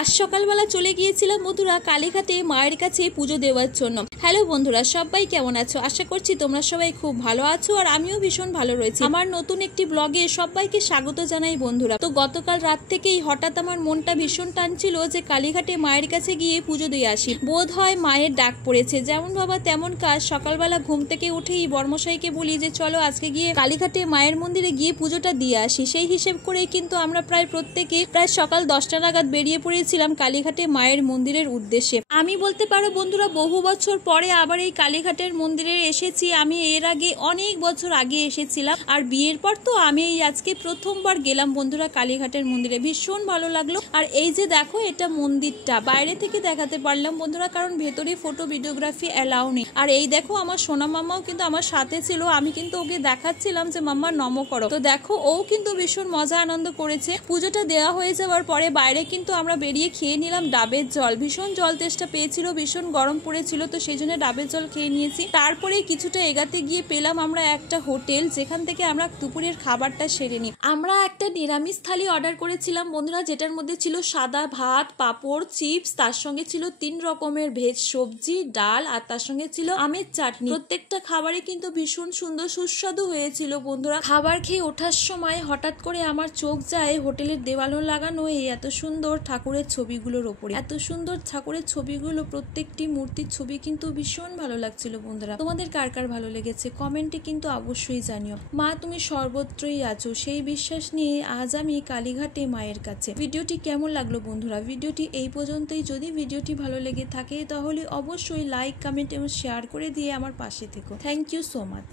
আজ সকালবেলা চলে গিয়েছিলাম বন্ধুরা কালীঘাটে মায়ের কাছে পুজো দেওয়ার জন্য। হ্যালো বন্ধুরা, সবাই কেমন আছো? আশা করছি তোমরা সবাই খুব ভালো আছো আর আমিও ভীষণ ভালো রয়েছি। আমার নতুন একটি ব্লগে সবাইকে স্বাগত জানাই বন্ধুরা। তো গতকাল রাত থেকেই হঠাৎ আমার মনটা ভীষণ টানছিল যে কালীঘাটে মায়ের কাছে গিয়ে পুজো দিয়ে আসি। বোধ হয় মায়ের ডাক পড়েছে, যেমন ভাবা তেমন কাজ। সকালবেলা ঘুম থেকে উঠেই বর্মশাইকে বলি যে চলো আজকে গিয়ে কালীঘাটে মায়ের মন্দিরে গিয়ে পুজোটা দিয়ে আসি। সেই হিসেব করে কিন্তু আমরা প্রত্যেকে সকাল 10টা নাগাদ বেরিয়ে পড়েছিলাম কালীঘাটে মায়ের মন্দিরের উদ্দেশ্যে। আমি বলতে পারো বন্ধুরা, বহু বছর পরে আবার এই কালীঘাটের মন্দিরে এসেছি। আমি এর আগে অনেক বছর আগে এসেছিলাম, আর বিয়ের পর তো আমি এই আজকে প্রথমবার গেলাম বন্ধুরা কালীঘাটের মন্দিরে। ভীষণ ভালো লাগলো। আর এই যে দেখো, এটা মন্দিরটা বাইরে থেকে দেখাতে পারলাম বন্ধুরা, কারণ ভেতরে ফটো ভিডিওগ্রাফি অ্যালাউ নেই। আর এই দেখো, আমার সোনা মামাও কিন্তু আমার সাথে ছিল। আমি কিন্তু ওকে দেখাচ্ছিলাম যে মাম্মা নমো করো। তো দেখো, ও কিন্তু ভীষণ মজা আনন্দ করেছে। পুজোটা দেওয়া হয়ে যাওয়ার পরে বাইরে কিন্তু আমরা বেরিয়ে খেয়ে নিলাম ডাবের জল। ভীষণ জল তেষ্টা পেয়েছিল, ভীষণ গরম পড়েছিল, তো সেই জন্য ডাবের জল খেয়ে নিয়েছি। তারপরে কিছুটা এগাতে গিয়ে পেলাম আমরা একটা হোটেল, যেখান থেকে আমরা দুপুরের খাবারটা সেরে নিই। আমরা একটা নিরামিষ থালি অর্ডার করেছিলাম বন্ধুরা, যেটার মধ্যে ছিল সাদা ভাত, পাঁপড়, চিপস, তার সঙ্গে ছিল 3 রকমের ভেজ সবজি, ডাল, আর তার সঙ্গে ছিল আমের চাটনি। প্রত্যেকটা খাবারে কিন্তু ভীষণ সুন্দর সুস্বাদু হয়েছিল বন্ধুরা। খাবার খেয়ে ওঠার সময় হঠাৎ করে আমার চোখ যায় হোটেলের দেওয়ালও লাগানো এই এত সুন্দর ঠাকুরের ছবিগুলোর ওপরে। এত সুন্দর ঠাকুরের ছবিগুলো, প্রত্যেকটি মূর্তির ছবি কিন্তু ভীষণ ভালো লাগছিল বন্ধুরা। তোমাদের কার কার ভালো লেগেছে কমেন্টে কিন্তু অবশ্যই জানিও। মা তুমি সর্বত্রই আছো, সেই বিশ্বাস নিয়ে আজ আমি কালীঘাটে মায়ের কাছে। ভিডিওটি কেমন লাগলো বন্ধুরা? ভিডিওটি এই পর্যন্তই। যদি ভিডিওটি ভালো লেগে থাকে তাহলে অবশ্যই লাইক, কমেন্ট এবং শেয়ার করে দিয়ে আমার পাশে থেকো। Thank you so much.